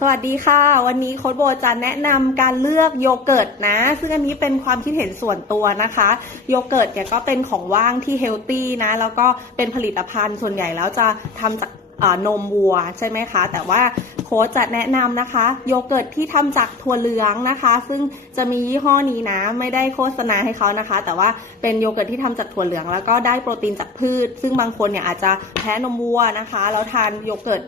สวัสดีค่ะ วันนี้โค้ดโบจะแนะนำการเลือกโยเกิร์ตนะ ซึ่งอันนี้เป็นความคิดเห็นส่วนตัวนะคะ โยเกิร์ตเนี่ยก็เป็นของว่างที่เฮลตี้นะ แล้วก็เป็นผลิตภัณฑ์ส่วนใหญ่แล้วจะทำจาก นมวัวใช่ไหมคะ แต่ว่าโค้ดจะแนะนำนะคะ โยเกิร์ตที่ทำจากถั่วเหลืองนะคะ ซึ่งจะมียี่ห้อนี้นะ ไม่ได้โฆษณาให้เขานะคะ แต่ว่าเป็นโยเกิร์ตที่ทำจากถั่วเหลือง แล้วก็ได้โปรตีนจากพืช ซึ่งบางคนเนี่ยอาจจะแพ้นมวัวนะคะ แล้วทานโยเกิร์ต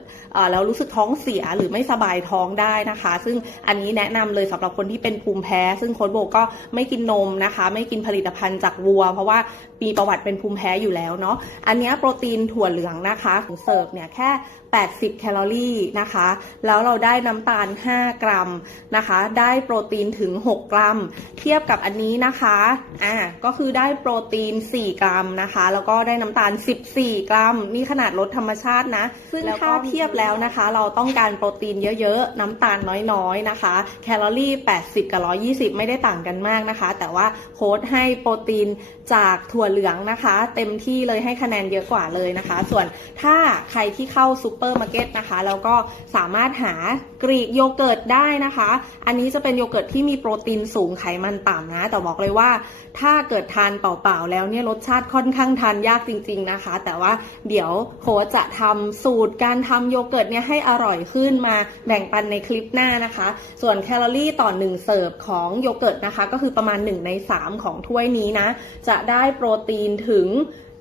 แล้วรู้สึกท้องเสียหรือไม่สบายท้องได้นะคะ ซึ่งอันนี้แนะนำเลยสำหรับคนที่เป็นภูมิแพ้ ซึ่งโค้ดโบก็ไม่กินนมนะคะ ไม่กินผลิตภัณฑ์จากวัว เพราะว่ามีประวัติเป็นภูมิแพ้อยู่แล้วเนาะ อันนี้โปรตีนถั่วเหลืองนะคะของเสิร์ฟเนี่ยแค่ 80 แคลอรี่นะคะ แล้วเราได้น้ำตาล 5 กรัมนะคะ ได้โปรตีนถึง 6 กรัม เทียบกับอันนี้นะคะ อ่า ก็คือได้โปรตีน 4 กรัมนะคะ แล้วก็ได้น้ำตาล 14 กรัม นี่ขนาดลดธรรมชาตินะ ซึ่งถ้าเทียบแล้วนะคะ เราต้องการโปรตีนเยอะๆ น้ำตาลน้อยๆ นะคะ แคลอรี่ 80 กับ 120 ไม่ได้ต่างกันมากนะคะ แต่ว่าโค้ดให้โปรตีนจากถั่วเหลืองนะคะ เต็มที่เลยให้คะแนนเยอะกว่าเลยนะคะ ส่วนถ้าใครที่เข้าซูเปอร์มาร์เก็ตนะคะ แล้วก็สามารถหากรีกโยเกิร์ตได้นะคะ อันนี้จะเป็นโยเกิร์ตที่มีโปรตีนสูงไขมันต่ำนะ แต่บอกเลยว่า ถ้าเกิดทานเปล่าๆแล้วเนี่ยรสชาติค่อนข้างทานยากจริง ๆนะคะ แต่ว่าเดี๋ยวโคจะทำสูตรการทำโยเกิร์ตเนี่ยให้อร่อยขึ้นมาแบ่งปันในคลิปหน้านะคะ ส่วนแคลอรี่ต่อ1เสิร์ฟของโยเกิร์ตนะคะ ก็คือประมาณ 1 ใน 3 ของถ้วยนี้นะ จะได้โปรตีนถึง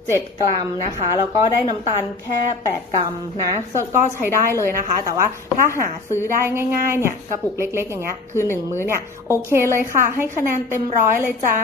7 กรัมนะคะ แล้วก็ได้น้ำตาลแค่ 8 กรัมนะก็ใช้ได้เลยนะคะ แต่ว่าถ้าหาซื้อได้ง่าย ๆ เนี่ย กระปุกเล็ก ๆ อย่างเงี้ย คือ 1 มื้อเนี่ย โอเคเลยค่ะ ให้คะแนนเต็มร้อยเลยจ้า